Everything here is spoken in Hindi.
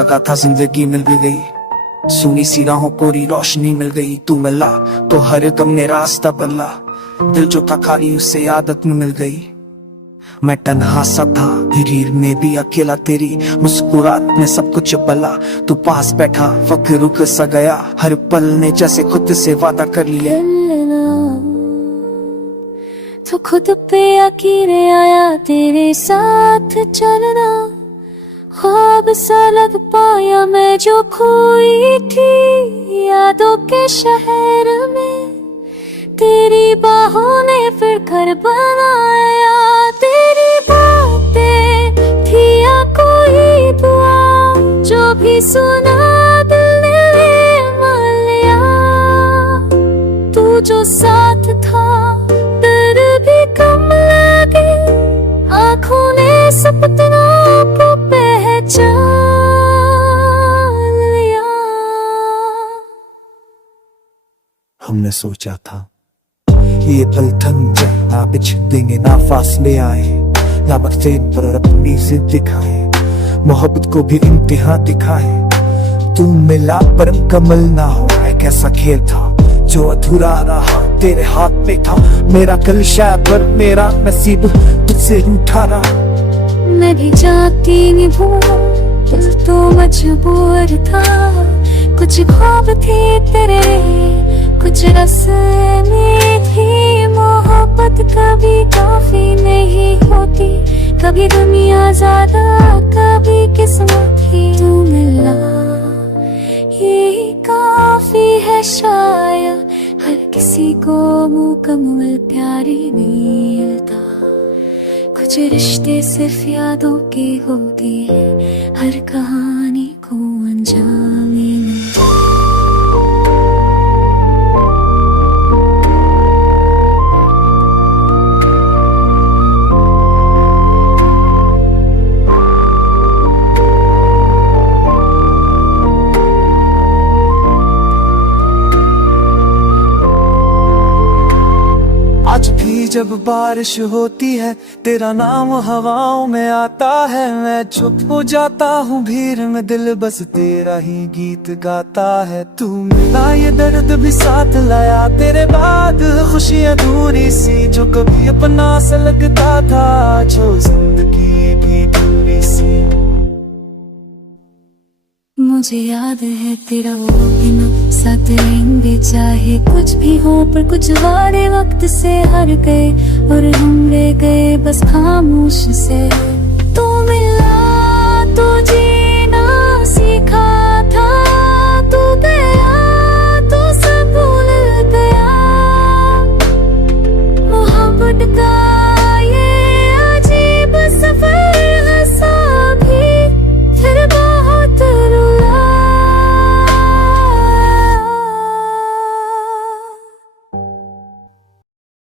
लगा था जिंदगी मिल भी गई, सुनी सी राहों कोरी रोशनी मिल गई। तू मिला तो हर दम ने रास्ता बदला, दिल जो था खाली उससे आदत में मिल गई। मैं तन्हा सा था भीड़ में भी अकेला, तेरी मुस्कुराहट में सब कुछ बला। तू पास बैठा वक्त रुक सा गया, हर पल ने जैसे खुद से वादा कर लिया। तो खुद पे यकीन आया तेरे साथ चलना, ख्वाब सा लग पाया मैं जो खोई थी यादों के शहर में। तेरी बाहों ने फिर घर बनाया, तेरी बातें थी या कोई दुआ, जो भी सुना दिल ने मान लिया। तू जो साथ था दर्द भी कम लगे, आँखों ने सपनों को पहचान लिया। हमने सोचा था ये पल थम जाए, ना बिछ देंगे ना फासले आए, ना वक्ते पर अपनी जिद दिखाए, मोहब्बत को भी इंतहा दिखाए। तू मिला परम कमल ना हो, एक ऐसा खेल था जो अधूरा रहा, तेरे हाथ में था मेरा कल शायद, पर मेरा नसीब तुझसे रूठा रहा। मैं भी जाती निभूं दिल तो मजबूर था, कुछ ख्वाब थे तेरे कुछ रस्में थी। मोहब्बत कभी काफी नहीं होती, कभी दुनिया ज्यादा कभी किस्मत ही। तू मिला ये काफी है शायद, हर किसी को मुकम्मल प्यार ही मिलता। कुछ रिश्ते सिर्फ यादों के होते हैं, हर कहानी को अंजाम मिलता। आज भी जब बारिश होती है तेरा नाम हवाओं में आता है, मैं चुप हो जाता हूँ भीड़ में, दिल बस तेरा ही गीत गाता है। तू मिला ये दर्द भी साथ लाया, तेरे बाद खुशी अधूरी सी, जो कभी अपना सा लगता था, जो जिंदगी भी दूरी सी। मुझे याद है तेरा वो दिन, साथ रहेंगे चाहे कुछ भी हो, पर कुछ वारे वक्त से हार गए और हम रह गए बस खामोश से। तू मिला तो जी